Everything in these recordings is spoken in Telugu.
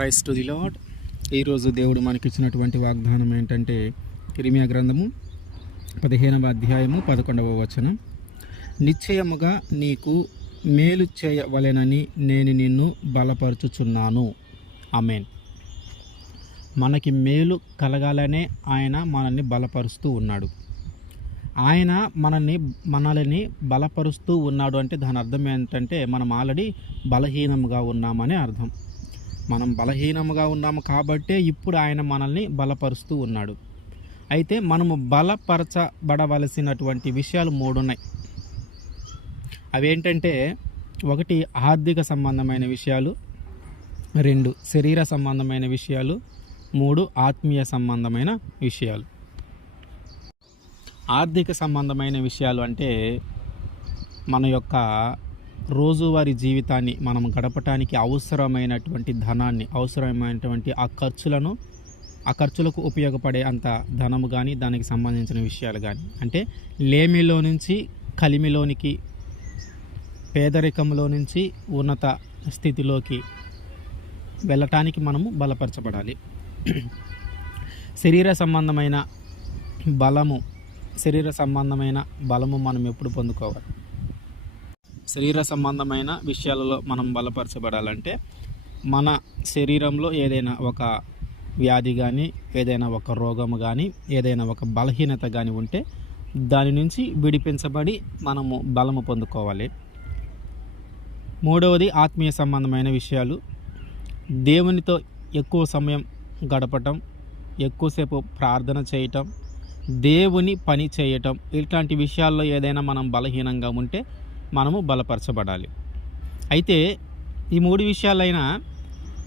ప్రైస్ టు ది లాడ్ ఈరోజు దేవుడు మనకిచ్చినటువంటి వాగ్దానం ఏంటంటే ఇరిమియా గ్రంథము పదిహేనవ అధ్యాయము పదకొండవ వచనం. నిశ్చయముగా నీకు మేలు చేయవలెనని నేను నిన్ను బలపరుచుచున్నాను. అమేన్ మనకి మేలు కలగాలనే ఆయన మనల్ని బలపరుస్తూ ఉన్నాడు. ఆయన మనల్ని మనల్ని బలపరుస్తూ ఉన్నాడు అంటే దాని అర్థం ఏంటంటే మనం ఆల్రెడీ బలహీనంగా ఉన్నామని అర్థం. మనం బలహీనముగా ఉన్నాము కాబట్టే ఇప్పుడు ఆయన మనల్ని బలపరుస్తూ ఉన్నాడు. అయితే మనము బలపరచబడవలసినటువంటి విషయాలు మూడు ఉన్నాయి అవేంటంటే ఒకటి ఆర్థిక సంబంధమైన విషయాలు రెండు శరీర సంబంధమైన విషయాలు మూడు ఆత్మీయ సంబంధమైన విషయాలు. ఆర్థిక సంబంధమైన విషయాలు అంటే మన యొక్క రోజువారీ జీవితాన్ని మనం గడపటానికి అవసరమైనటువంటి ధనాన్ని అవసరమైనటువంటి ఆ ఖర్చులను ఆ ఖర్చులకు ఉపయోగపడే అంత ధనము కానీ దానికి సంబంధించిన విషయాలు కానీ అంటే లేమిలో నుంచి కలిమిలోనికి పేదరికంలో నుంచి ఉన్నత స్థితిలోకి వెళ్ళటానికి మనము బలపరచబడాలి. శరీర సంబంధమైన బలము శరీర సంబంధమైన బలము మనం ఎప్పుడు పొందుకోవాలి? శరీర సంబంధమైన విషయాలలో మనం బలపరచబడాలంటే మన శరీరంలో ఏదైనా ఒక వ్యాధి కానీ ఏదైనా ఒక రోగము కానీ ఏదైనా ఒక బలహీనత కానీ ఉంటే దాని నుంచి విడిపించబడి మనము బలము పొందుకోవాలి. మూడవది ఆత్మీయ సంబంధమైన విషయాలు. దేవునితో ఎక్కువ సమయం గడపటం ఎక్కువసేపు ప్రార్థన చేయటం దేవుని పని చేయటం ఇట్లాంటి విషయాల్లో ఏదైనా మనం బలహీనంగా ఉంటే మనము బలపరచబడాలి. అయితే ఈ మూడు విషయాలైనా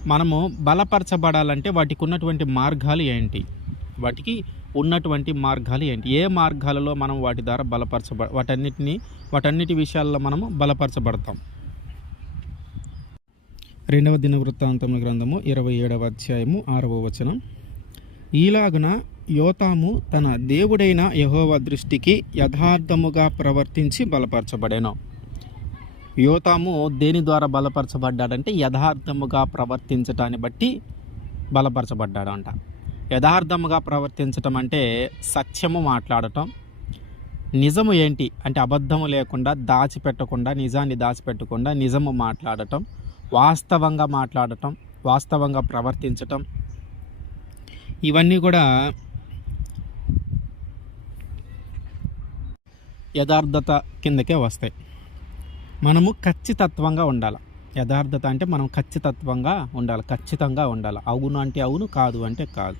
మనము బలపరచబడాలంటే వాటికి ఉన్నటువంటి మార్గాలు ఏంటి? వాటికి ఉన్నటువంటి మార్గాలు ఏంటి? ఏ మార్గాలలో మనం వాటి ద్వారా బలపరచబ వాటన్నిటిని వాటన్నిటి విషయాల్లో మనము బలపరచబడతాం? రెండవ దిన వృత్తాంతముల గ్రంథము ఇరవై ఏడవ అధ్యాయము ఆరవ వచనం. ఈలాగున యోతాము తన దేవుడైన యహోవ దృష్టికి యథార్థముగా ప్రవర్తించి బలపరచబడేను. యోతాము దేని ద్వారా బలపరచబడ్డాడంటే యథార్థముగా ప్రవర్తించటాన్ని బట్టి బలపరచబడ్డాడు అంట యథార్థముగా ప్రవర్తించటం అంటే సత్యము మాట్లాడటం. నిజము ఏంటి? అంటే అబద్ధము లేకుండా దాచిపెట్టకుండా నిజాన్ని దాచిపెట్టకుండా నిజము మాట్లాడటం వాస్తవంగా మాట్లాడటం వాస్తవంగా ప్రవర్తించటం. ఇవన్నీ కూడా యథార్థత కిందకే వస్తాయి. మనము ఖచ్చితత్వంగా ఉండాలి. యథార్థత అంటే మనం ఖచ్చితత్వంగా ఉండాలి. ఖచ్చితంగా ఉండాలి. అవును అంటే అవును కాదు అంటే కాదు.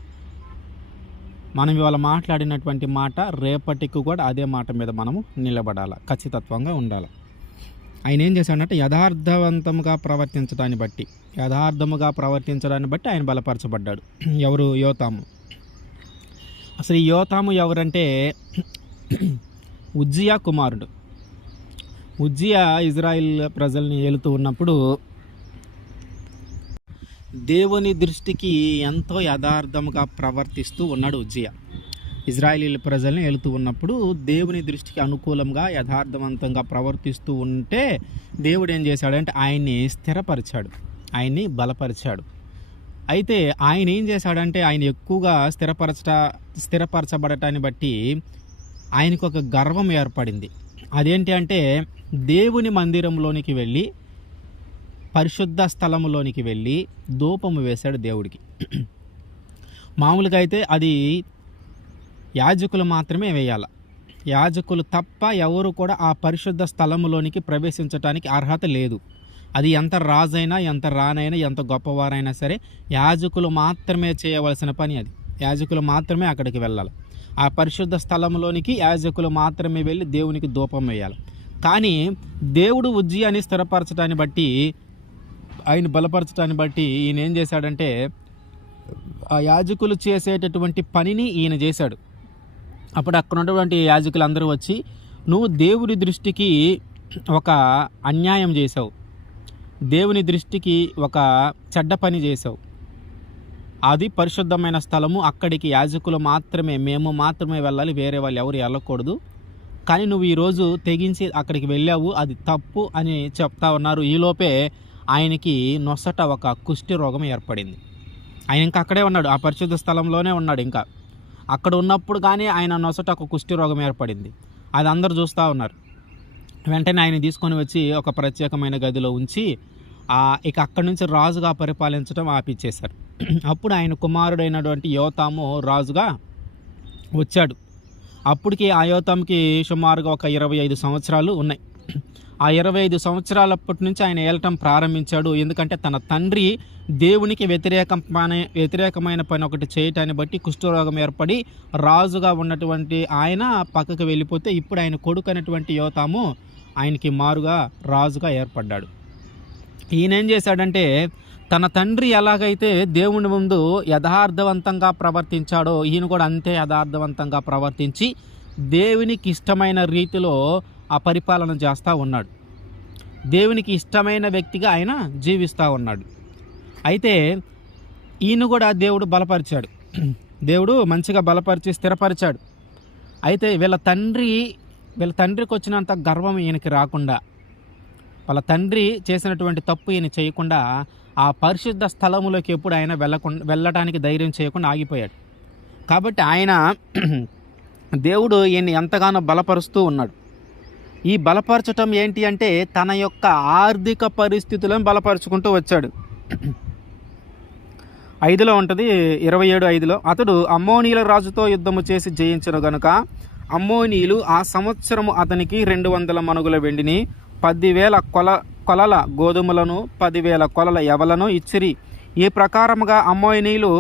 మనం ఇవాళ మాట్లాడినటువంటి మాట రేపటికి కూడా అదే మాట మీద మనము నిలబడాలి. ఖచ్చితత్వంగా ఉండాలి. ఆయన ఏం చేశాడంటే యథార్థవంతముగా ప్రవర్తించడాన్ని బట్టి యథార్థముగా ప్రవర్తించడాన్ని బట్టి ఆయన బలపరచబడ్డాడు. ఎవరు? యోతాము. అసలు ఈ యోతాము ఎవరంటే ఉజ్జియా కుమారుడు. ఉజ్జియా ఇజ్రాయిల్ ప్రజల్ని ఏలుతూ ఉన్నప్పుడు దేవుని దృష్టికి ఎంతో యథార్థముగా ప్రవర్తిస్తూ ఉన్నాడు ఉజ్జియా. ఇజ్రాయిలీల ప్రజల్ని వెళుతూ ఉన్నప్పుడు దేవుని దృష్టికి అనుకూలంగా యథార్థవంతంగా ప్రవర్తిస్తూ ఉంటే దేవుడు ఏం చేశాడంటే ఆయన్ని స్థిరపరిచాడు ఆయన్ని బలపరిచాడు. అయితే ఆయన ఏం చేశాడంటే ఆయన ఎక్కువగా స్థిరపరచట స్థిరపరచబడటాన్ని బట్టి ఆయనకు ఒక గర్వం ఏర్పడింది. అదేంటి అంటే దేవుని మందిరంలోనికి వెళ్ళి పరిశుద్ధ స్థలంలోనికి వెళ్ళి ధూపము వేశాడు దేవుడికి. మామూలుగా అయితే అది యాజకులు మాత్రమే వేయాలి. యాజకులు తప్ప ఎవరు కూడా ఆ పరిశుద్ధ స్థలములోనికి ప్రవేశించడానికి అర్హత లేదు. అది ఎంత రాజైనా ఎంత రానైనా ఎంత గొప్పవారైనా సరే యాజకులు మాత్రమే చేయవలసిన పని అది. యాజకులు మాత్రమే అక్కడికి వెళ్ళాలి. ఆ పరిశుద్ధ స్థలంలోనికి యాజకులు మాత్రమే వెళ్ళి దేవునికి ధూపం వేయాలి. కానీ దేవుడు ఉజ్జయాన్ని స్థిరపరచడాన్ని బట్టి ఆయన బలపరచడాన్ని బట్టి ఈయన ఏం చేశాడంటే ఆ యాజకులు చేసేటటువంటి పనిని ఈయన చేశాడు. అప్పుడు అక్కడ ఉన్నటువంటి యాజకులు అందరూ వచ్చి నువ్వు దేవుని దృష్టికి ఒక అన్యాయం చేసావు దేవుని దృష్టికి ఒక చెడ్డ పని చేసావు అది పరిశుద్ధమైన స్థలము. అక్కడికి యాజకులు మాత్రమే మేము మాత్రమే వెళ్ళాలి. వేరే వాళ్ళు ఎవరు వెళ్ళకూడదు. కానీ నువ్వు ఈరోజు తెగించి అక్కడికి వెళ్ళావు అది తప్పు అని చెప్తా ఉన్నారు. ఈలోపే ఆయనకి నొసట ఒక కుష్టి రోగం ఏర్పడింది. ఆయన ఇంకా అక్కడే ఉన్నాడు ఆ పరిశుద్ధ స్థలంలోనే ఉన్నాడు ఇంకా. అక్కడ ఉన్నప్పుడు కానీ ఆయన నొసట ఒక కుష్టి రోగం ఏర్పడింది. అది అందరూ చూస్తూ ఉన్నారు. వెంటనే ఆయన తీసుకొని వచ్చి ఒక ప్రత్యేకమైన గదిలో ఉంచి ఇక అక్కడి నుంచి రాజుగా పరిపాలించడం ఆపిచ్చేశారు. అప్పుడు ఆయన కుమారుడైనటువంటి యోతాము రాజుగా వచ్చాడు. అప్పటికి ఆ యోతాంకి సుమారుగా ఒక ఇరవై ఐదు సంవత్సరాలు ఉన్నాయి. ఆ ఇరవై ఐదు సంవత్సరాలప్పటి నుంచి ఆయన ఏలటం ప్రారంభించాడు. ఎందుకంటే తన తండ్రి దేవునికి వ్యతిరేకమైన వ్యతిరేకమైన పని ఒకటి చేయటాన్ని బట్టి కుష్ఠరోగం ఏర్పడి రాజుగా ఉన్నటువంటి ఆయన పక్కకు వెళ్ళిపోతే ఇప్పుడు ఆయన కొడుకు అనేటువంటి యువతాము ఆయనకి మారుగా రాజుగా ఏర్పడ్డాడు. ఈయన ఏం చేశాడంటే తన తండ్రి ఎలాగైతే దేవుని ముందు యథార్థవంతంగా ప్రవర్తించాడో ఈయన కూడా అంతే యథార్థవంతంగా ప్రవర్తించి దేవునికి ఇష్టమైన రీతిలో ఆ పరిపాలన చేస్తూ ఉన్నాడు. దేవునికి ఇష్టమైన వ్యక్తిగా ఆయన జీవిస్తూ ఉన్నాడు. అయితే ఈయన కూడా దేవుడు బలపరిచాడు. దేవుడు మంచిగా బలపరిచి స్థిరపరిచాడు. అయితే వీళ్ళ తండ్రి వీళ్ళ తండ్రికి వచ్చినంత గర్వం ఈయనకి రాకుండా వాళ్ళ తండ్రి చేసినటువంటి తప్పు ఈయన చేయకుండా ఆ పరిశుద్ధ స్థలములోకి ఎప్పుడు ఆయన వెళ్ళకుండా వెళ్ళటానికి ధైర్యం చేయకుండా ఆగిపోయాడు. కాబట్టి ఆయన దేవుడు ఈయన్ని ఎంతగానో బలపరుస్తూ ఉన్నాడు. ఈ బలపరచటం ఏంటి అంటే తన యొక్క ఆర్థిక పరిస్థితులను బలపరుచుకుంటూ వచ్చాడు. ఐదులో ఉంటుంది ఇరవై ఏడు ఐదులో. అతడు అమ్మోనీల రాజుతో యుద్ధము చేసి జయించను గనుక అమ్మోనీలు ఆ సంవత్సరము అతనికి రెండు వందల మనుగుల వెండిని పదివేల కొల కొలల గోధుమలను పదివేల కొలల ఎవలను ఇచ్చిరి. ఈ ప్రకారముగా అమ్మోయినీలు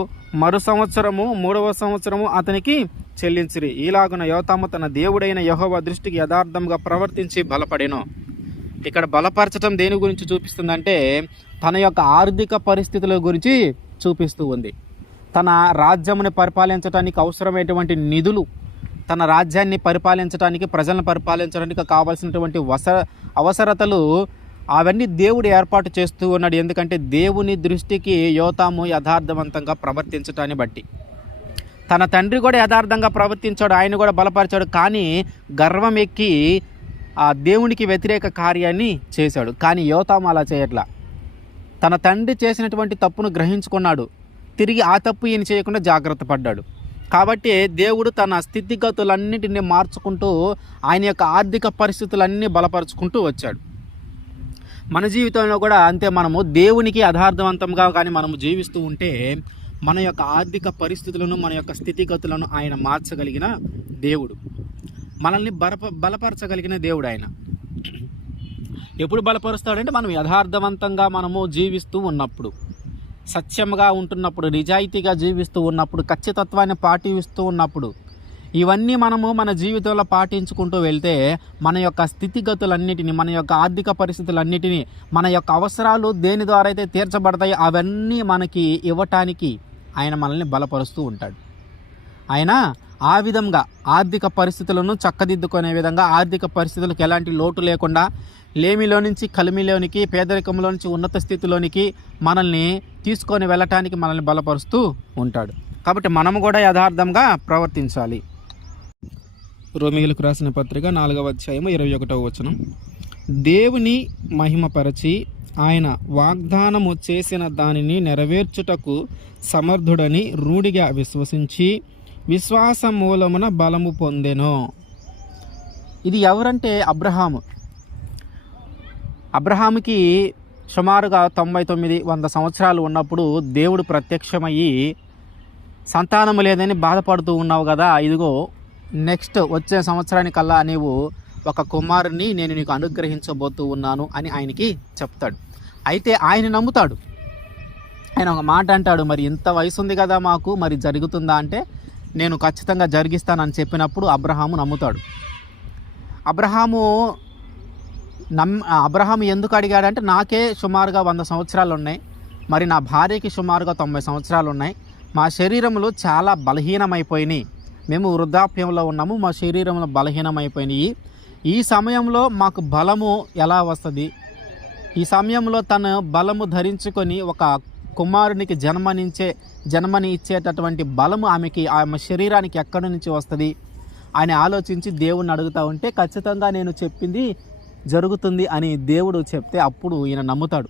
మరు సంవత్సరము మూడవ సంవత్సరము అతనికి చెల్లించిరి. ఈలాగున యోతాము తన దేవుడైన యహోవ దృష్టికి యథార్థంగా ప్రవర్తించి బలపడెను. ఇక్కడ బలపరచడం దేని గురించి చూపిస్తుందంటే తన యొక్క ఆర్థిక పరిస్థితుల గురించి చూపిస్తూ ఉంది. తన రాజ్యముని పరిపాలించడానికి అవసరమైనటువంటి నిధులు తన రాజ్యాన్ని పరిపాలించడానికి ప్రజలను పరిపాలించడానికి కావాల్సినటువంటి వస అవసరతలు అవన్నీ దేవుడు ఏర్పాటు చేస్తూ ఉన్నాడు. ఎందుకంటే దేవుని దృష్టికి యోతాము యథార్థవంతంగా ప్రవర్తించటాన్ని బట్టి. తన తండ్రి కూడా యథార్థంగా ప్రవర్తించాడు ఆయన కూడా బలపరిచాడు. కానీ గర్వం ఎక్కి ఆ దేవునికి వ్యతిరేక కార్యాన్ని చేశాడు. కానీ యోతాము అలా చేయట్లా. తన తండ్రి చేసినటువంటి తప్పును గ్రహించుకున్నాడు. తిరిగి ఆ తప్పు ఈయన చేయకుండా జాగ్రత్త పడ్డాడు. కాబట్టి దేవుడు తన స్థితిగతులన్నిటిని మార్చుకుంటూ ఆయన యొక్క ఆర్థిక పరిస్థితులన్నీ బలపరుచుకుంటూ వచ్చాడు. మన జీవితంలో కూడా అంతే మనము దేవునికి యథార్థవంతంగా కానీ మనము జీవిస్తూ ఉంటే మన యొక్క ఆర్థిక పరిస్థితులను మన యొక్క స్థితిగతులను ఆయన మార్చగలిగిన దేవుడు. మనల్ని బలప బలపరచగలిగిన దేవుడు ఆయన. ఎప్పుడు బలపరుస్తాడంటే మనం యథార్థవంతంగా మనము జీవిస్తూ ఉన్నప్పుడు. సత్యంగా ఉంటున్నప్పుడు నిజాయితీగా జీవిస్తూ ఉన్నప్పుడు ఖచ్చితత్వాన్ని పాటిస్తూ ఉన్నప్పుడు ఇవన్నీ మనము మన జీవితంలో పాటించుకుంటూ వెళ్తే మన యొక్క స్థితిగతులన్నిటిని మన యొక్క ఆర్థిక పరిస్థితులన్నిటినీ మన యొక్క అవసరాలు దేని ద్వారా అయితే తీర్చబడతాయో అవన్నీ మనకి ఇవ్వటానికి ఆయన మనల్ని బలపరుస్తూ ఉంటాడు. ఆయన ఆ విధంగా ఆర్థిక పరిస్థితులను చక్కదిద్దుకునే విధంగా ఆర్థిక పరిస్థితులకు ఎలాంటి లోటు లేకుండా లేమిలో నుంచి కలిమిలోనికి పేదరికంలో నుంచి ఉన్నత స్థితిలోనికి మనల్ని తీసుకొని వెళ్ళటానికి మనల్ని బలపరుస్తూ ఉంటాడు. కాబట్టి మనము కూడా యథార్థంగా ప్రవర్తించాలి. రోమిలకు రాసిన పత్రిక నాలుగవ అధ్యాయము ఇరవై ఒకటవ వచనం. దేవుని మహిమపరచి ఆయన వాగ్దానము చేసిన దానిని నెరవేర్చుటకు సమర్థుడని రూఢిగా విశ్వసించి విశ్వాస మూలమున బలము పొందెను. ఇది ఎవరంటే అబ్రహాము. అబ్రహాముకి సుమారుగా తొంభై తొమ్మిది వంద సంవత్సరాలు ఉన్నప్పుడు దేవుడు ప్రత్యక్షమయ్యి సంతానం లేదని బాధపడుతూ ఉన్నావు కదా ఇదిగో నెక్స్ట్ వచ్చే సంవత్సరానికల్లా నీవు ఒక కుమారుని నేను నీకు అనుగ్రహించబోతూ ఉన్నాను అని ఆయనకి చెప్తాడు. అయితే ఆయన నమ్ముతాడు. ఆయన ఒక మాట అంటాడు మరి ఇంత వయసు ఉంది కదా మాకు మరి జరుగుతుందా? అంటే నేను ఖచ్చితంగా జరిగిస్తానని చెప్పినప్పుడు అబ్రహాము నమ్ముతాడు. అబ్రహాము నమ్ అబ్రహాం ఎందుకు అడిగాడంటే నాకే సుమారుగా వంద సంవత్సరాలు ఉన్నాయి మరి నా భార్యకి సుమారుగా తొంభై సంవత్సరాలు ఉన్నాయి మా శరీరములు చాలా బలహీనమైపోయినాయి. మేము వృద్ధాప్యంలో ఉన్నాము మా శరీరంలో బలహీనమైపోయినాయి. ఈ సమయంలో మాకు బలము ఎలా వస్తుంది? ఈ సమయంలో తను బలము ధరించుకొని ఒక కుమారునికి జన్మనించే జన్మని ఇచ్చేటటువంటి బలము ఆమెకి ఆమె శరీరానికి ఎక్కడి నుంచి వస్తుంది? అని ఆలోచించి దేవుణ్ణి అడుగుతూ ఉంటే ఖచ్చితంగా నేను చెప్పింది జరుగుతుంది అని దేవుడు చెప్తే అప్పుడు ఈయన నమ్ముతాడు.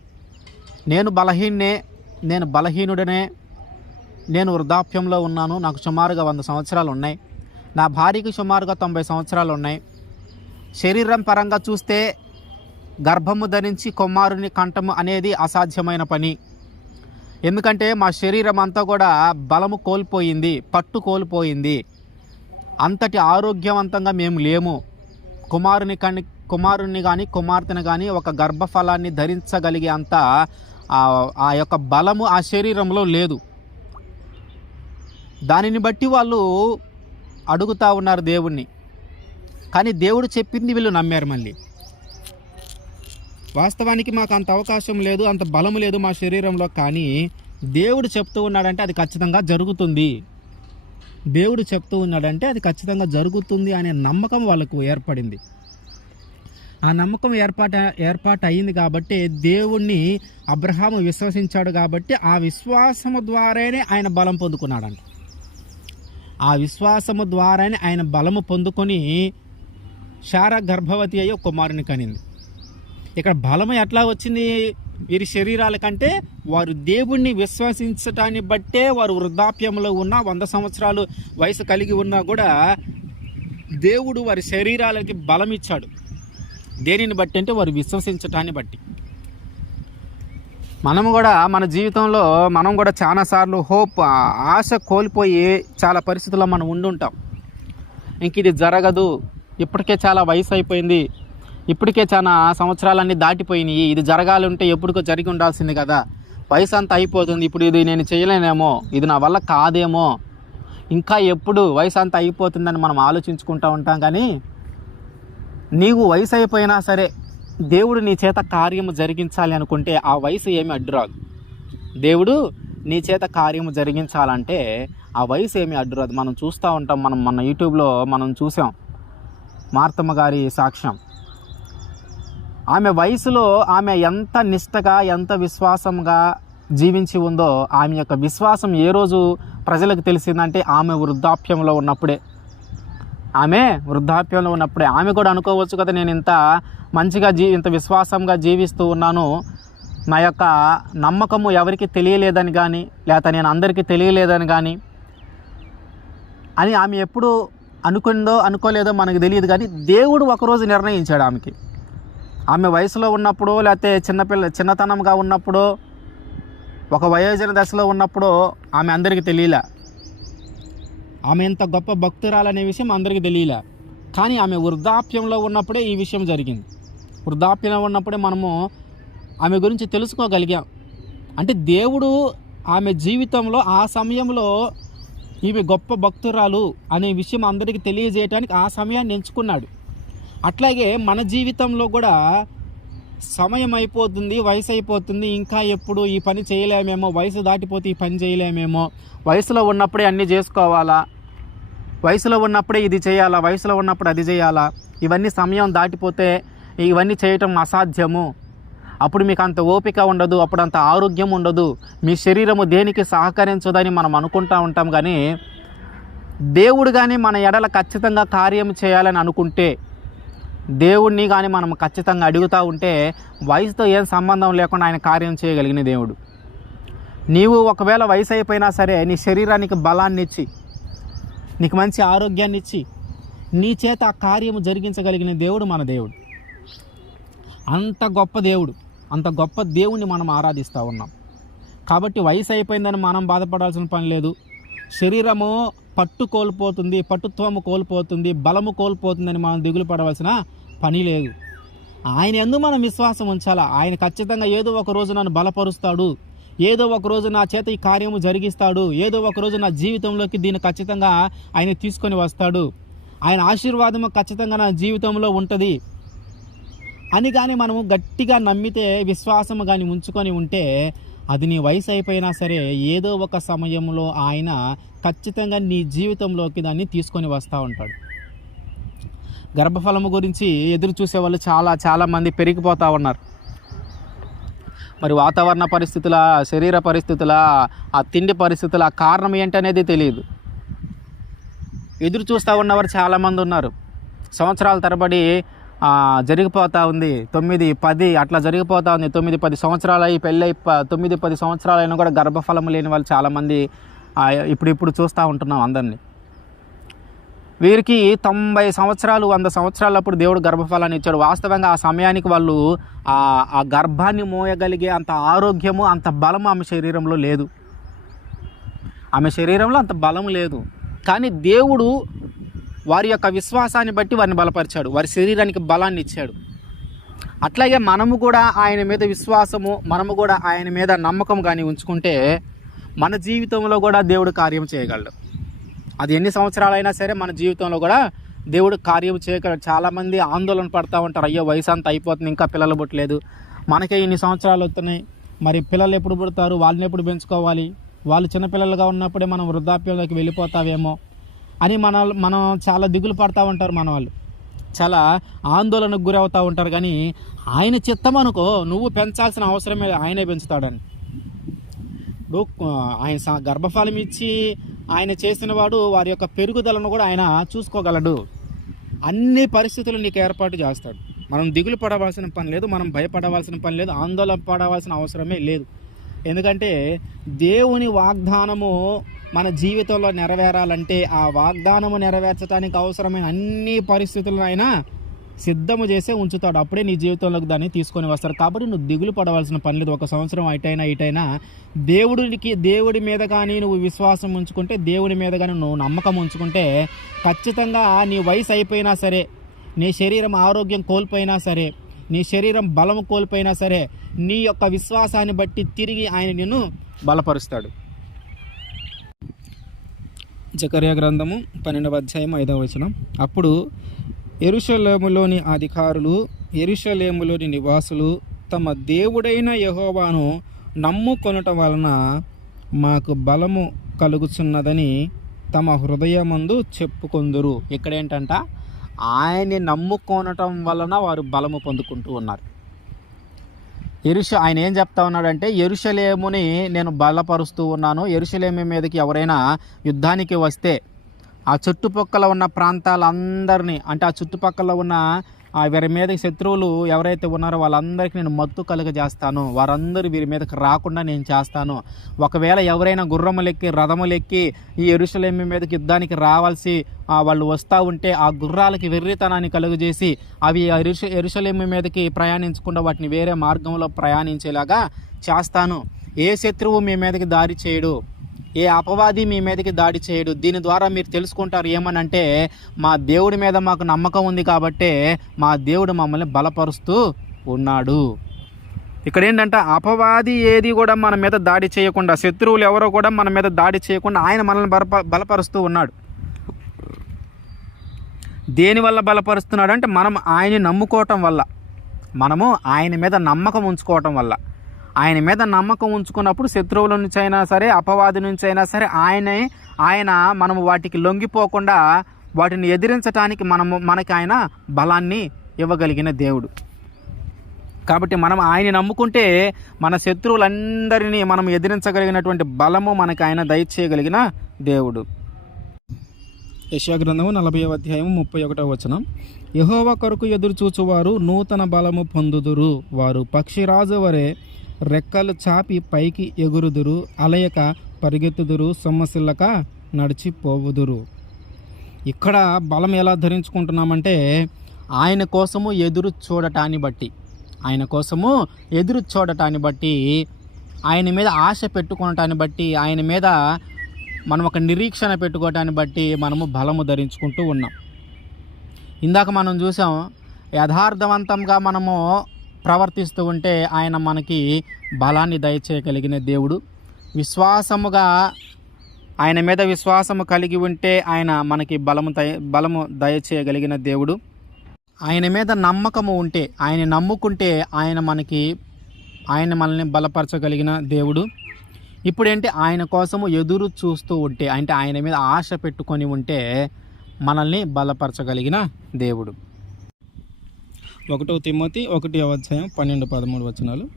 నేను బలహీనే నేను బలహీనుడనే నేను వృద్ధాప్యంలో ఉన్నాను నాకు సుమారుగా వంద సంవత్సరాలు ఉన్నాయి. నా భార్యకి సుమారుగా తొంభై సంవత్సరాలు ఉన్నాయి. శరీరం పరంగా చూస్తే గర్భము ధరించి కుమారుని కంఠము అనేది అసాధ్యమైన పని. ఎందుకంటే మా శరీరం అంతా కూడా బలము కోల్పోయింది పట్టు కోల్పోయింది. అంతటి ఆరోగ్యవంతంగా మేము లేము. కుమారుని కానీ కుమారుణ్ణి కానీ కుమార్తెను కానీ ఒక గర్భఫలాన్ని ధరించగలిగే అంత ఆ- ఆ యొక్క బలము ఆ శరీరంలో లేదు. దానిని బట్టి వాళ్ళు అడుగుతా ఉన్నారు దేవుణ్ణి. కానీ దేవుడు చెప్పింది వీళ్ళు నమ్మారు మళ్ళీ. వాస్తవానికి మాకు అంత అవకాశం లేదు అంత బలం లేదు మా శరీరంలో కానీ దేవుడు చెప్తూ ఉన్నాడంటే అది ఖచ్చితంగా జరుగుతుంది. దేవుడు చెప్తూ ఉన్నాడంటే అది ఖచ్చితంగా జరుగుతుంది అనే నమ్మకం వాళ్ళకు ఏర్పడింది. ఆ నమ్మకం ఏర్పాటు ఏర్పాటు అయింది కాబట్టి దేవుణ్ణి అబ్రహాము విశ్వసించాడు కాబట్టి ఆ విశ్వాసము ద్వారానే ఆయన బలం పొందుకున్నాడంట. ఆ విశ్వాసము ద్వారానే ఆయన బలము పొందుకొని శార గర్భవతి అయ్యి కుమారుని కనింది. ఇక్కడ బలము ఎట్లా వచ్చింది? వీరి శరీరాల కంటే వారు దేవుణ్ణి విశ్వసించటాన్ని బట్టే వారు వృద్ధాప్యంలో ఉన్న వంద సంవత్సరాలు వయసు కలిగి ఉన్నా కూడా దేవుడు వారి శరీరాలకి బలం ఇచ్చాడు దేనిని బట్టి అంటే వారు విశ్వసించటాన్ని బట్టి. మనం కూడా మన జీవితంలో మనం కూడా చాలాసార్లు హోప్ ఆశ కోల్పోయి చాలా పరిస్థితుల్లో మనం ఉండుంటాం. ఇంక ఇది జరగదు. ఇప్పటికే చాలా వయసు అయిపోయింది. ఇప్పటికే చాలా సంవత్సరాలన్నీ దాటిపోయినాయి. ఇది జరగాలి ఉంటే ఎప్పటికో జరిగి ఉండాల్సింది కదా. వయసు అంతా అయిపోతుంది. ఇప్పుడు ఇది నేను చేయలేనేమో. ఇది నా వల్ల కాదేమో. ఇంకా ఎప్పుడు వయసు అంతా అయిపోతుందని మనం ఆలోచించుకుంటూ ఉంటాం. కానీ నీవు వయసు అయిపోయినా సరే దేవుడు నీ చేత కార్యము జరిగించాలి అనుకుంటే ఆ వయసు ఏమి అడ్డురాదు. దేవుడు నీ చేత కార్యము జరిగించాలంటే ఆ వయసు ఏమి అడ్డురాదు. మనం చూస్తూ ఉంటాం మనం మన యూట్యూబ్లో మనం చూసాం మార్తమ్మ గారి సాక్ష్యం. ఆమె వయసులో ఆమె ఎంత నిష్టగా ఎంత విశ్వాసంగా జీవించి ఉందో ఆమె యొక్క విశ్వాసం ఏ రోజు ప్రజలకు తెలిసిందంటే ఆమె వృద్ధాప్యంలో ఉన్నప్పుడే. ఆమె వృద్ధాప్యంలో ఉన్నప్పుడే. ఆమె కూడా అనుకోవచ్చు కదా నేను ఇంత మంచిగా జీ ఇంత విశ్వాసంగా జీవిస్తూ ఉన్నాను. నా యొక్క నమ్మకము ఎవరికి తెలియలేదని కానీ లేకపోతే నేను అందరికీ తెలియలేదని కానీ అని ఆమె ఎప్పుడు అనుకుందో అనుకోలేదో మనకు తెలియదు కానీ దేవుడు ఒకరోజు నిర్ణయించాడు ఆమెకి. ఆమె వయసులో ఉన్నప్పుడు లేకపోతే చిన్నపిల్ల చిన్నతనంగా ఉన్నప్పుడు ఒక వయోజన దశలో ఉన్నప్పుడు ఆమె అందరికీ తెలియలే. ఆమె ఎంత గొప్ప భక్తురాలనే విషయం అందరికీ తెలియలే. కానీ ఆమె వృద్ధాప్యంలో ఉన్నప్పుడే ఈ విషయం జరిగింది. వృద్ధాప్యంలో ఉన్నప్పుడే మనము ఆమె గురించి తెలుసుకోగలిగాం. అంటే దేవుడు ఆమె జీవితంలో ఆ సమయంలో ఈమె గొప్ప భక్తురాలు అనే విషయం అందరికీ తెలియజేయడానికి ఆ సమయాన్ని ఎంచుకున్నాడు. అట్లాగే మన జీవితంలో కూడా సమయం అయిపోతుంది వయసు అయిపోతుంది ఇంకా ఎప్పుడు ఈ పని చేయలేమేమో వయసు దాటిపోతే ఈ పని చేయలేమేమో వయసులో ఉన్నప్పుడే అన్నీ చేసుకోవాలా వయసులో ఉన్నప్పుడే ఇది చేయాలా? వయసులో ఉన్నప్పుడు అది చేయాలా? ఇవన్నీ సమయం దాటిపోతే ఇవన్నీ చేయటం అసాధ్యము. అప్పుడు మీకు అంత ఓపిక ఉండదు అప్పుడు అంత ఆరోగ్యం ఉండదు. మీ శరీరము దేనికి సహకరించదని మనం అనుకుంటా ఉంటాం కానీ దేవుడు కానీ మన ఎడల ఖచ్చితంగా కార్యం చేయాలని అనుకుంటే దేవుణ్ణి కానీ మనం ఖచ్చితంగా అడుగుతూ ఉంటే వయసుతో ఏం సంబంధం లేకుండా ఆయన కార్యం చేయగలిగిన దేవుడు. నీవు ఒకవేళ వయసు అయిపోయినా సరే నీ శరీరానికి బలాన్ని ఇచ్చి నీకు మంచి ఆరోగ్యాన్ని ఇచ్చి నీ చేత ఆ కార్యము జరిగించగలిగిన దేవుడు మన దేవుడు. అంత గొప్ప దేవుడు అంత గొప్ప దేవుణ్ణి మనం ఆరాధిస్తూ ఉన్నాం. కాబట్టి వయసు అయిపోయిందని మనం బాధపడాల్సిన పని లేదు. శరీరము పట్టు కోల్పోతుంది పట్టుత్వము కోల్పోతుంది బలము కోల్పోతుందని మనం దిగులు పడవలసిన పని లేదు. ఆయన ఎందు మనం విశ్వాసం ఉంచాలా? ఆయన ఖచ్చితంగా ఏదో ఒక రోజు నన్ను బలపరుస్తాడు. ఏదో ఒక రోజు నా చేత ఈ కార్యము జరిగిస్తాడు. ఏదో ఒక రోజు నా జీవితంలోకి దీన్ని ఖచ్చితంగా ఆయన తీసుకొని వస్తాడు. ఆయన ఆశీర్వాదము ఖచ్చితంగా నా జీవితంలో ఉంటుంది. అని కానీ మనము గట్టిగా నమ్మితే విశ్వాసము కానీ ఉంచుకొని ఉంటే అది నీ వయసు అయిపోయినా సరే ఏదో ఒక సమయంలో ఆయన ఖచ్చితంగా నీ జీవితంలోకి దాన్ని తీసుకొని వస్తూ ఉంటాడు. గర్భఫలము గురించి ఎదురు చూసే వాళ్ళు చాలా చాలామంది పెరిగిపోతూ ఉన్నారు. మరి వాతావరణ పరిస్థితుల శరీర పరిస్థితుల ఆ తిండి పరిస్థితుల కారణం ఏంటనేది తెలియదు. ఎదురు చూస్తూ ఉన్నవారు చాలామంది ఉన్నారు. సంవత్సరాల తరబడి జరిగిపోతూ ఉంది. తొమ్మిది పది అట్లా జరిగిపోతూ ఉంది. తొమ్మిది పది సంవత్సరాలు అయి పెళ్ళి తొమ్మిది పది సంవత్సరాలైనా కూడా గర్భఫలం లేని వాళ్ళు చాలామంది ఇప్పుడిప్పుడు ఇప్పుడు ఇప్పుడు చూస్తూ ఉంటున్నాం అందరినీ. వీరికి తొంభై సంవత్సరాలు వంద సంవత్సరాలప్పుడు దేవుడు గర్భఫలాన్ని ఇచ్చాడు. వాస్తవంగా ఆ సమయానికి వాళ్ళు ఆ గర్భాన్ని మోయగలిగే అంత ఆరోగ్యము అంత బలము ఆమె శరీరంలో లేదు. ఆమె శరీరంలో అంత బలం లేదు. కానీ దేవుడు వారి యొక్క విశ్వాసాన్ని బట్టి వారిని బలపరిచాడు. వారి శరీరానికి బలాన్ని ఇచ్చాడు. అట్లాగే మనము కూడా ఆయన మీద విశ్వాసము మనము కూడా ఆయన మీద నమ్మకం కానీ ఉంచుకుంటే మన జీవితంలో కూడా దేవుడు కార్యం చేయగలడు. అది ఎన్ని సంవత్సరాలైనా సరే మన జీవితంలో కూడా దేవుడు కార్యం చేయక చాలామంది ఆందోళన పడతా ఉంటారు. అయ్యో వయసు అంత అయిపోతుంది ఇంకా పిల్లలు పుట్టలేదు. మనకే ఇన్ని సంవత్సరాలు వస్తున్నాయి. మరి పిల్లలు ఎప్పుడు పుడతారు? వాళ్ళని ఎప్పుడు పెంచుకోవాలి? వాళ్ళు చిన్నపిల్లలుగా ఉన్నప్పుడే మనం వృద్ధాప్యంలోకి వెళ్ళిపోతావేమో అని మన మనం చాలా దిగులు పడతా ఉంటారు మన వాళ్ళు చాలా ఆందోళనకు గురవుతూ ఉంటారు. కానీ ఆయన చిత్తం అనుకో నువ్వు పెంచాల్సిన అవసరమే ఆయనే పెంచుతాడని. ఇప్పుడు ఆయన స- గర్భఫలం ఇచ్చి ఆయన చేసిన వాడు వారి యొక్క పెరుగుదలను కూడా ఆయన చూసుకోగలడు. అన్ని పరిస్థితులు నీకు ఏర్పాటు చేస్తాడు. మనం దిగులు పడవలసిన పని లేదు మనం భయపడవలసిన పని లేదు ఆందోళన పడవలసిన అవసరమే లేదు. ఎందుకంటే దేవుని వాగ్దానము మన జీవితంలో నెరవేరాలంటే ఆ వాగ్దానము నెరవేర్చడానికి అవసరమైన అన్ని పరిస్థితులను ఆయన సిద్ధము చేసే ఉంచుతాడు. అప్పుడే నీ జీవితంలోకి దాన్ని తీసుకొని వస్తారు. కాబట్టి నువ్వు దిగులు పడవలసిన పని లేదు. ఒక సంవత్సరం అటైనా ఇటైనా దేవుడికి దేవుడి మీద కానీ నువ్వు విశ్వాసం ఉంచుకుంటే దేవుడి మీద కానీ నువ్వు నమ్మకం ఉంచుకుంటే ఖచ్చితంగా నీ వయసు అయిపోయినా సరే నీ శరీరం ఆరోగ్యం కోల్పోయినా సరే నీ శరీరం బలం కోల్పోయినా సరే నీ యొక్క విశ్వాసాన్ని బట్టి తిరిగి ఆయన నిన్ను బలపరుస్తాడు. జకర్య గ్రంథము పన్నెండవ అధ్యాయం ఐదవ వచనం. అప్పుడు ఎరుషలేములోని అధికారులు ఎరుషలేములోని నివాసులు తమ దేవుడైన యహోవాను నమ్ముకొనటం వలన మాకు బలము కలుగుచున్నదని తమ హృదయమందు చెప్పుకొందురు. ఇక్కడేంటంట ఆయన్ని నమ్ముకొనటం వలన వారు బలము పొందుకుంటూ ఉన్నారు. ఎరుష ఆయన ఏం చెప్తా ఉన్నాడంటే ఎరుషలేముని నేను బలపరుస్తూ ఉన్నాను. ఎరుషలేము మీదకి ఎవరైనా యుద్ధానికి వస్తే ఆ చుట్టుపక్కల ఉన్న ప్రాంతాలందరినీ అంటే ఆ చుట్టుపక్కల ఉన్న ఆ వీరి మీద శత్రువులు ఎవరైతే ఉన్నారో వాళ్ళందరికీ నేను మత్తు కలుగజేస్తాను. వారందరూ వీరి మీదకి రాకుండా నేను చేస్తాను. ఒకవేళ ఎవరైనా గుర్రములెక్కి రథములెక్కి ఈ ఎరుసలేమి మీదకి యుద్ధానికి రావాల్సి వాళ్ళు వస్తూ ఉంటే ఆ గుర్రాలకి వెర్రితనాన్ని కలుగజేసి అవి ఆ ఎరుష ఎరుసలేమి మీదకి ప్రయాణించకుండా వాటిని వేరే మార్గంలో ప్రయాణించేలాగా చేస్తాను. ఏ శత్రువు మీ మీదకి దారి చేయడు. ఏ అపవాది మీ మీదకి దాడి చేయడు. దీని ద్వారా మీరు తెలుసుకుంటారు ఏమనంటే మా దేవుడి మీద మాకు నమ్మకం ఉంది కాబట్టే మా దేవుడు మమ్మల్ని బలపరుస్తూ ఉన్నాడు. ఇక్కడ ఏంటంటే అపవాది ఏది కూడా మన మీద దాడి చేయకుండా శత్రువులు ఎవరో కూడా మన మీద దాడి చేయకుండా ఆయన మనల్ని బలప బలపరుస్తూ ఉన్నాడు. దేనివల్ల బలపరుస్తున్నాడు అంటే మనం ఆయన్ని నమ్ముకోవటం వల్ల. మనము ఆయన మీద నమ్మకం ఉంచుకోవటం వల్ల. ఆయన మీద నమ్మకం ఉంచుకున్నప్పుడు శత్రువుల నుంచి అయినా సరే అపవాది నుంచి అయినా సరే ఆయనే ఆయన మనము వాటికి లొంగిపోకుండా వాటిని ఎదిరించడానికి మనము మనకి ఆయన బలాన్ని ఇవ్వగలిగిన దేవుడు. కాబట్టి మనం ఆయన నమ్ముకుంటే మన శత్రువులందరినీ మనం ఎదిరించగలిగినటువంటి బలము మనకు ఆయన దయచేయగలిగిన దేవుడు. యశాగ్రంథము నలభై అధ్యాయం ముప్పై ఒకటవ వచనం. యహోవ కొరకు ఎదురు చూచువారు నూతన బలము పొందుదురు. వారు పక్షిరాజు వరే రెక్కలు చాపి పైకి ఎగురుదురు అలయక పరిగెత్తుదురు సొమ్మసిల్లక నడిచిపోవుదురు. ఇక్కడ బలం ఎలా ధరించుకుంటున్నామంటే ఆయన కోసము ఎదురు చూడటాన్ని బట్టి ఆయన కోసము ఎదురు చూడటాన్ని బట్టి ఆయన మీద ఆశ పెట్టుకోవటాన్ని బట్టి ఆయన మీద మనం ఒక నిరీక్షణ పెట్టుకోవటాన్ని బట్టి మనము బలము ధరించుకుంటూ ఉన్నాం. ఇందాక మనం చూసాం యథార్థవంతంగా మనము ప్రవర్తిస్తూ ఉంటే ఆయన మనకి బలాన్ని దయచేయగలిగిన దేవుడు. విశ్వాసముగా ఆయన మీద విశ్వాసము కలిగి ఉంటే ఆయన మనకి బలము దయ బలము దయచేయగలిగిన దేవుడు. ఆయన మీద నమ్మకము ఉంటే ఆయన నమ్ముకుంటే ఆయన మనకి ఆయన మనల్ని బలపరచగలిగిన దేవుడు. ఇప్పుడేంటి? ఆయన కోసము ఎదురు చూస్తూ ఉంటే అంటే ఆయన మీద ఆశ పెట్టుకొని ఉంటే మనల్ని బలపరచగలిగిన దేవుడు. ఒకటో తిమ్మతి ఒకటి అధ్యాయం పన్నెండు పదమూడు వచనాలు.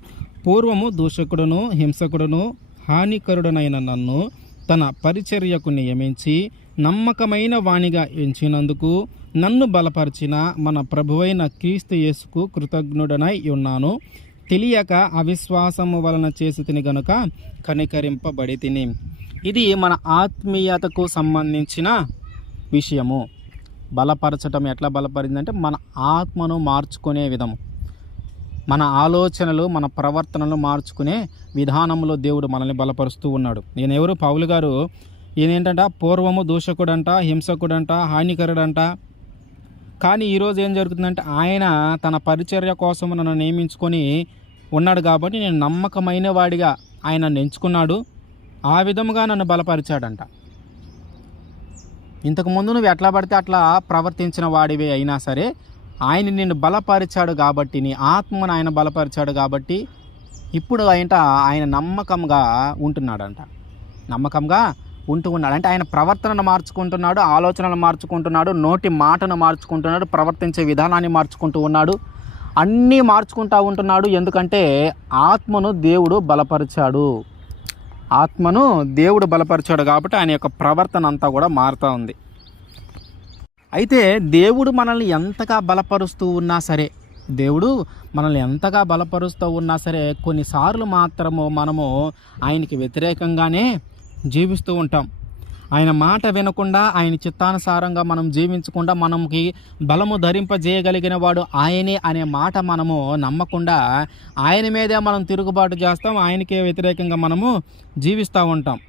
పూర్వము దూషకుడును హింసకుడును హానికరుడనైన నన్ను తన పరిచర్యకు నియమించి నమ్మకమైన వాణిగా ఎంచినందుకు నన్ను బలపరిచిన మన ప్రభువైన క్రీస్తు యేసుకు కృతజ్ఞుడనై ఉన్నాను. తెలియక అవిశ్వాసము వలన చేసి తిని గనుక కనికరింపబడి తిని. ఇది మన ఆత్మీయతకు సంబంధించిన విషయము. బలపరచటం ఎట్లా బలపరిందంటే మన ఆత్మను మార్చుకునే విధము. మన ఆలోచనలు మన ప్రవర్తనలు మార్చుకునే విధానంలో దేవుడు మనల్ని బలపరుస్తూ ఉన్నాడు. నేను ఎవరు? పౌలు గారు. ఈయన ఏంటంట? పూర్వము దూషకుడంట హింసకుడంట హానికరుడంట. కానీ ఈరోజు ఏం జరుగుతుందంటే ఆయన తన పరిచర్య కోసం నన్ను నియమించుకొని ఉన్నాడు కాబట్టి నేను నమ్మకమైన వాడిగా ఆయన నన్ను ఎంచుకున్నాడు. ఆ విధముగా నన్ను బలపరిచాడంట. ఇంతకుముందు నువ్వు ఎట్లా పడితే అట్లా ప్రవర్తించిన వాడివే అయినా సరే ఆయన నిన్ను బలపరిచాడు కాబట్టి నీ ఆత్మను ఆయన బలపరిచాడు కాబట్టి ఇప్పుడు ఆయన ఆయన నమ్మకంగా ఉంటున్నాడంట. నమ్మకంగా ఉంటూ ఉన్నాడు. అంటే ఆయన ప్రవర్తనను మార్చుకుంటున్నాడు ఆలోచనలు మార్చుకుంటున్నాడు నోటి మాటను మార్చుకుంటున్నాడు ప్రవర్తించే విధానాన్ని మార్చుకుంటూ ఉన్నాడు. అన్నీ మార్చుకుంటూ ఉంటున్నాడు. ఎందుకంటే ఆత్మను దేవుడు బలపరిచాడు. ఆత్మను దేవుడు బలపరిచాడు కాబట్టి ఆయన యొక్క ప్రవర్తన అంతా కూడా మారుతూ ఉంది. అయితే దేవుడు మనల్ని ఎంతగా బలపరుస్తూ ఉన్నా సరే దేవుడు మనల్ని ఎంతగా బలపరుస్తూ ఉన్నా సరే కొన్నిసార్లు మాత్రము మనము ఆయనకి వ్యతిరేకంగానే జీవిస్తూ ఉంటాం. ఆయన మాట వినకుండా ఆయన చిత్తానుసారంగా మనం జీవించకుండా మనకి బలము ధరింపజేయగలిగిన వాడు ఆయనే అనే మాట మనము నమ్మకుండా ఆయన మీదే మనం తిరుగుబాటు చేస్తాం ఆయనకే వ్యతిరేకంగా మనము జీవిస్తూ ఉంటాం.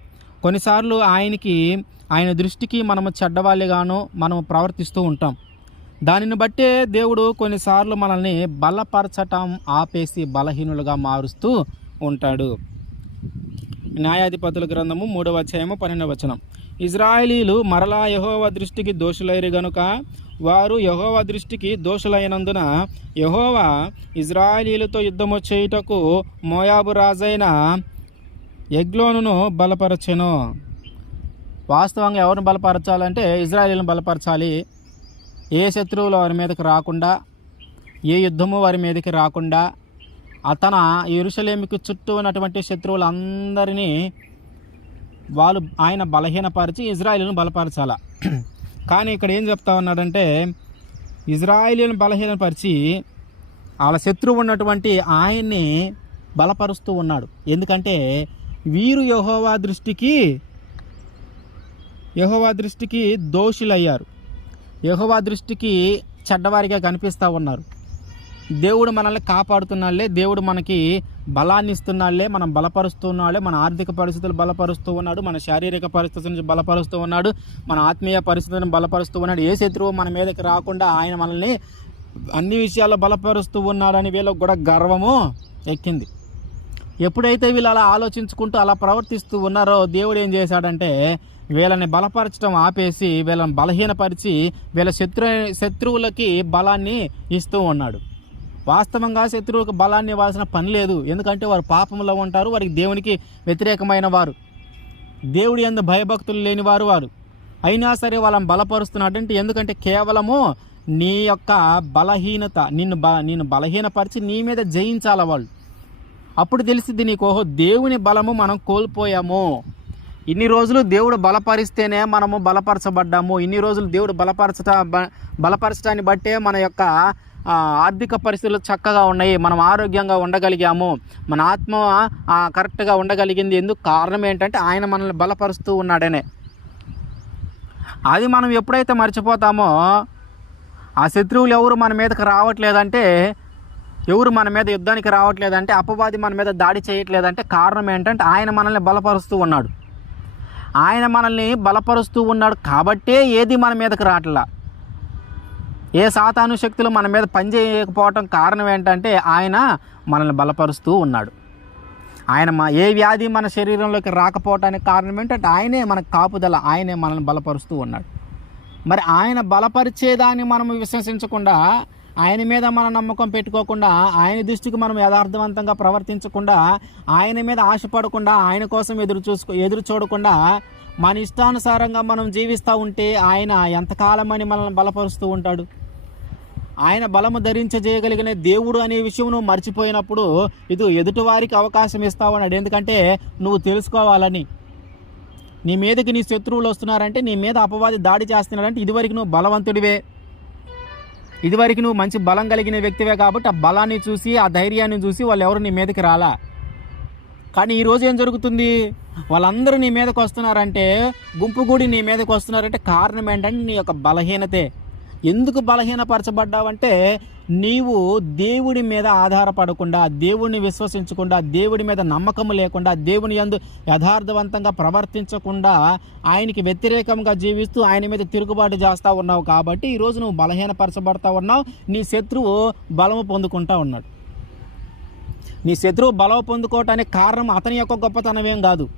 కొన్నిసార్లు ఆయనకి ఆయన దృష్టికి మనము చెడ్డవాళ్ళుగాను మనము ప్రవర్తిస్తూ ఉంటాం. దానిని బట్టే దేవుడు కొన్నిసార్లు మనల్ని బలపరచటం ఆపేసి బలహీనులుగా మారుస్తూ ఉంటాడు. న్యాయాధిపతుల గ్రంథము మూడవ అధ్యాయము పన్నెండవ వచనం. ఇజ్రాయేలీలు మరలా యహోవ దృష్టికి దోషులైరు గనుక వారు యహోవ దృష్టికి దోషులైనందున యహోవా ఇజ్రాయేలీలతో యుద్ధము చేయుటకు మోయాబు రాజైన ఎగ్లోనును బలపరచెను. వాస్తవంగా ఎవరిని బలపరచాలంటే ఇజ్రాయేలీలను బలపరచాలి. ఏ శత్రువులు వారి మీదకి రాకుండా ఏ యుద్ధము వారి మీదకి రాకుండా అతన ఎరుసలేమికి చుట్టూ ఉన్నటువంటి శత్రువులందరినీ వాళ్ళు ఆయన బలహీనపరిచి ఇజ్రాయిల్ను బలపరచాల. కానీ ఇక్కడ ఏం చెప్తా ఉన్నాడంటే ఇజ్రాయిల్ను బలహీనపరిచి వాళ్ళ శత్రువు ఉన్నటువంటి ఆయన్ని బలపరుస్తూ ఉన్నాడు. ఎందుకంటే వీరు యహోవా దృష్టికి యహోవా దృష్టికి దోషులయ్యారు. యహోవా దృష్టికి చెడ్డవారిగా కనిపిస్తూ ఉన్నారు. దేవుడు మనల్ని కాపాడుతున్నాళ్ళే దేవుడు మనకి బలాన్ని ఇస్తున్నాళ్ళే మనం బలపరుస్తున్నాళ్ళే మన ఆర్థిక పరిస్థితులు బలపరుస్తూ ఉన్నాడు మన శారీరక పరిస్థితులను బలపరుస్తూ ఉన్నాడు మన ఆత్మీయ పరిస్థితులను బలపరుస్తూ ఉన్నాడు. ఏ శత్రువు మన మీదకి రాకుండా ఆయన మనల్ని అన్ని విషయాల్లో బలపరుస్తూ ఉన్నాడని వీళ్ళకి కూడా గర్వము ఎక్కింది. ఎప్పుడైతే వీళ్ళు అలా ఆలోచించుకుంటూ అలా ప్రవర్తిస్తూ ఉన్నారో దేవుడు ఏం చేశాడంటే వీళ్ళని బలపరచడం ఆపేసి వీళ్ళని బలహీనపరిచి వీళ్ళ శత్రు శత్రువులకి బలాన్ని ఇస్తూ ఉన్నాడు. వాస్తవంగా శత్రువులకు బలాన్ని ఇవ్వాల్సిన పని లేదు. ఎందుకంటే వారు పాపంలో ఉంటారు వారికి దేవునికి వ్యతిరేకమైన వారు. దేవుడి అందు భయభక్తులు లేని వారు. వారు అయినా సరే వాళ్ళని బలపరుస్తున్నాడంటే ఎందుకంటే కేవలము నీ యొక్క బలహీనత నిన్ను బ నిన్ను బలహీనపరిచి నీ మీద జయించాల వాళ్ళు. అప్పుడు తెలిసింది నీకు ఓహో దేవుని బలము మనం కోల్పోయాము. ఇన్ని రోజులు దేవుడు బలపరిస్తేనే మనము బలపరచబడ్డాము. ఇన్ని రోజులు దేవుడు బలపరచట బ- బలపరచడాన్ని బట్టే మన యొక్క ఆర్థిక పరిస్థితులు చక్కగా ఉన్నాయి. మనం ఆరోగ్యంగా ఉండగలిగాము. మన ఆత్మ కరెక్ట్గా ఉండగలిగింది. ఎందుకు? కారణం ఏంటంటే ఆయన మనల్ని బలపరుస్తూ ఉన్నాడనే. అది మనం ఎప్పుడైతే మర్చిపోతామో ఆ శత్రువులు ఎవరు మన మీదకి రావట్లేదంటే ఎవరు మన మీద యుద్ధానికి రావట్లేదంటే అపవాది మన మీద దాడి చేయట్లేదంటే కారణం ఏంటంటే ఆయన మనల్ని బలపరుస్తూ ఉన్నాడు. ఆయన మనల్ని బలపరుస్తూ ఉన్నాడు కాబట్టే ఏది మన మీదకి రావట్లా. ఏ సాతాను శక్తులు మన మీద పనిచేయకపోవటం కారణం ఏంటంటే ఆయన మనల్ని బలపరుస్తూ ఉన్నాడు. ఆయన మా ఏ వ్యాధి మన శరీరంలోకి రాకపోవటానికి కారణం ఏంటంటే ఆయనే మనకు కాపుదల ఆయనే మనల్ని బలపరుస్తూ ఉన్నాడు. మరి ఆయన బలపరిచేదాన్ని మనం విశ్వసించకుండా ఆయన మీద మన నమ్మకం పెట్టుకోకుండా ఆయన దృష్టికి మనం యథార్థవంతంగా ప్రవర్తించకుండా ఆయన మీద ఆశపడకుండా ఆయన కోసం ఎదురు చూసుకో ఎదురు చూడకుండా మన ఇష్టానుసారంగా మనం జీవిస్తూ ఉంటే ఆయన ఎంతకాలమని మనల్ని బలపరుస్తూ ఉంటాడు? ఆయన బలము ధరించజేయగలిగిన దేవుడు అనే విషయం నువ్వు మర్చిపోయినప్పుడు ఇది ఎదుటివారికి అవకాశం ఇస్తావు అన్నాడు. ఎందుకంటే నువ్వు తెలుసుకోవాలని. నీ మీదకి నీ శత్రువులు వస్తున్నారంటే నీ మీద అపవాది దాడి చేస్తున్నాడంటే ఇదివరకు నువ్వు బలవంతుడివే. ఇదివరకు నువ్వు మంచి బలం కలిగిన వ్యక్తివే కాబట్టి ఆ బలాన్ని చూసి ఆ ధైర్యాన్ని చూసి వాళ్ళు ఎవరు నీ మీదకి రాలా? కానీ ఈరోజు ఏం జరుగుతుంది? వాళ్ళందరూ నీ మీదకి వస్తున్నారంటే గుంపు గుడి నీ మీదకి వస్తున్నారంటే కారణం ఏంటంటే నీ యొక్క బలహీనతే. ఎందుకు బలహీనపరచబడ్డావంటే నీవు దేవుడి మీద ఆధారపడకుండా దేవుడిని విశ్వసించకుండా దేవుడి మీద నమ్మకం లేకుండా దేవుని యందు యథార్థవంతంగా ప్రవర్తించకుండా ఆయనకి వ్యతిరేకంగా జీవిస్తూ ఆయన మీద తిరుగుబాటు చేస్తూ ఉన్నావు కాబట్టి ఈరోజు నువ్వు బలహీనపరచబడతా ఉన్నావు. నీ శత్రువు బలము పొందుకుంటా ఉన్నాడు. నీ శత్రువు బలం పొందుకోవటానికి కారణం అతని యొక్క గొప్పతనం ఏం కాదు.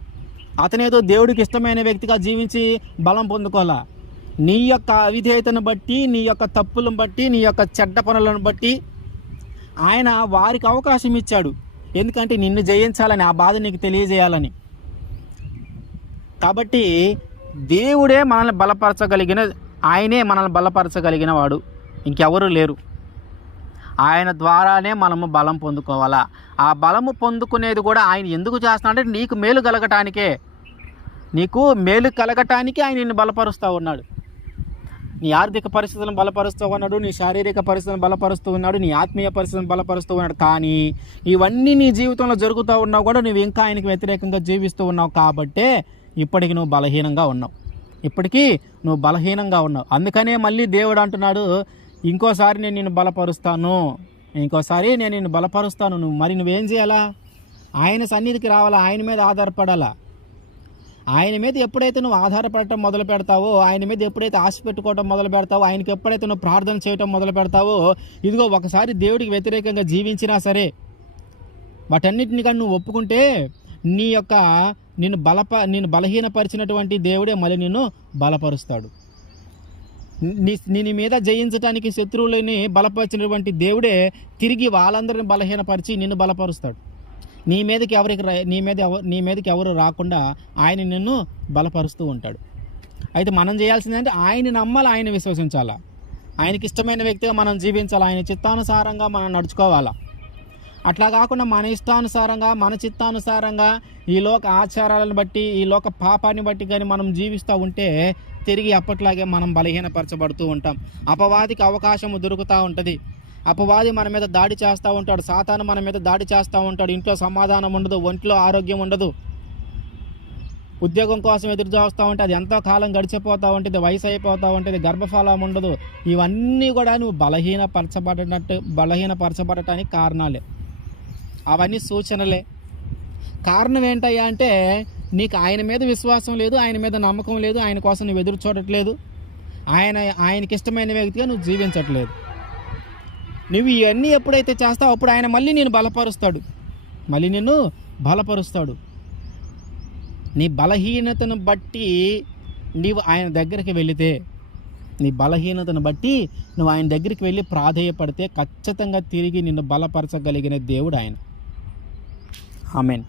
అతనేదో దేవుడికి ఇష్టమైన వ్యక్తిగా జీవించి బలం పొందుకోవాలా? నీ యొక్క అవిధేయతను బట్టి నీ యొక్క తప్పులను బట్టి నీ యొక్క చెడ్డ పనులను బట్టి ఆయన వారికి అవకాశం ఇచ్చాడు. ఎందుకంటే నిన్ను జయించాలని ఆ బాధ నీకు తెలియజేయాలని. కాబట్టి దేవుడే మనల్ని బలపరచగలిగిన ఆయనే మనల్ని బలపరచగలిగిన వాడు. ఇంకెవరూ లేరు. ఆయన ద్వారానే మనము బలం పొందుకోవాలా. ఆ బలము పొందుకునేది కూడా ఆయన ఎందుకు చేస్తున్నాడంటే నీకు మేలు కలగటానికే. నీకు మేలు కలగటానికి ఆయన నిన్ను బలపరుస్తూ ఉన్నాడు. నీ ఆర్థిక పరిస్థితులను బలపరుస్తూ ఉన్నాడు నీ శారీరక పరిస్థితులను బలపరుస్తూ ఉన్నాడు నీ ఆత్మీయ పరిస్థితులను బలపరుస్తూ ఉన్నాడు. కానీ ఇవన్నీ నీ జీవితంలో జరుగుతూ ఉన్నావు కూడా నువ్వు ఇంకా ఆయనకి వ్యతిరేకంగా జీవిస్తూ ఉన్నావు కాబట్టే ఇప్పటికి నువ్వు బలహీనంగా ఉన్నావు. ఇప్పటికీ నువ్వు బలహీనంగా ఉన్నావు. అందుకనే మళ్ళీ దేవుడు అంటున్నాడు ఇంకోసారి నేను నిన్ను బలపరుస్తాను. ఇంకోసారి నేను నిన్ను బలపరుస్తాను. నువ్వు మరి నువ్వేం చేయాలా? ఆయన సన్నిధికి రావాలా? ఆయన మీద ఆధారపడాలా? ఆయన మీద ఎప్పుడైతే నువ్వు ఆధారపడటం మొదలు పెడతావో ఆయన మీద ఎప్పుడైతే ఆశ పెట్టుకోవటం మొదలు పెడతావో ఆయనకి ఎప్పుడైతే నువ్వు ప్రార్థన చేయటం మొదలు పెడతావో ఇదిగో ఒకసారి దేవుడికి వ్యతిరేకంగా జీవించినా సరే వాటన్నిటిని కానీ నువ్వు ఒప్పుకుంటే నీ యొక్క నిన్ను బలప నేను బలహీనపరిచినటువంటి దేవుడే మళ్ళీ నిన్ను బలపరుస్తాడు. నీ నీ మీద జయించడానికి శత్రువులని బలపరిచినటువంటి దేవుడే తిరిగి వాళ్ళందరిని బలహీనపరిచి నిన్ను బలపరుస్తాడు. నీ మీదకి ఎవరికి రా- నీ మీద ఎవరు నీ మీదకి ఎవరు రాకుండా ఆయన నిన్ను బలపరుస్తూ ఉంటాడు. అయితే మనం చేయాల్సిందంటే ఆయన నమ్మాలి ఆయన విశ్వసించాలా. ఆయనకి ఇష్టమైన వ్యక్తిగా మనం జీవించాలి ఆయన చిత్తానుసారంగా మనం నడుచుకోవాలా. అట్లా కాకుండా మన ఇష్టానుసారంగా మన చిత్తానుసారంగా ఈ లోక ఆచారాలను బట్టి ఈ లోక పాపాన్ని బట్టి కానీ మనం జీవిస్తూ ఉంటే తిరిగి అప్పట్లాగే మనం బలహీనపరచబడుతూ ఉంటాం. అపవాదికి అవకాశం దొరుకుతూ ఉంటుంది. అపవాది మన మీద దాడి చేస్తూ ఉంటాడు. సాతాను మన మీద దాడి చేస్తూ ఉంటాడు. ఇంట్లో సమాధానం ఉండదు. ఒంట్లో ఆరోగ్యం ఉండదు. ఉద్యోగం కోసం ఎదురు చూస్తూ ఉంటే అది ఎంతో కాలం గడిచిపోతూ ఉంటుంది. వయసు అయిపోతూ ఉంటుంది. గర్భఫలం ఉండదు. ఇవన్నీ కూడా నువ్వు బలహీనపరచబడినట్టు బలహీనపరచబడటానికి కారణాలే. అవన్నీ సూచనలే. కారణం ఏంటయ్యా అంటే నీకు ఆయన మీద విశ్వాసం లేదు ఆయన మీద నమ్మకం లేదు ఆయన కోసం నువ్వు ఎదురు చూడట్లేదు. ఆయన ఆయనకి ఇష్టమైన వ్యక్తిగా నువ్వు జీవించట్లేదు. నువ్వు ఇవన్నీ ఎప్పుడైతే చేస్తావు అప్పుడు ఆయన మళ్ళీ నేను బలపరుస్తాడు. మళ్ళీ నిన్ను బలపరుస్తాడు. నీ బలహీనతను బట్టి నీవు ఆయన దగ్గరికి వెళితే నీ బలహీనతను బట్టి నువ్వు ఆయన దగ్గరికి వెళ్ళి ప్రాధేయపడితే ఖచ్చితంగా తిరిగి నిన్ను బలపరచగలిగిన దేవుడు ఆయన. ఆమెన్.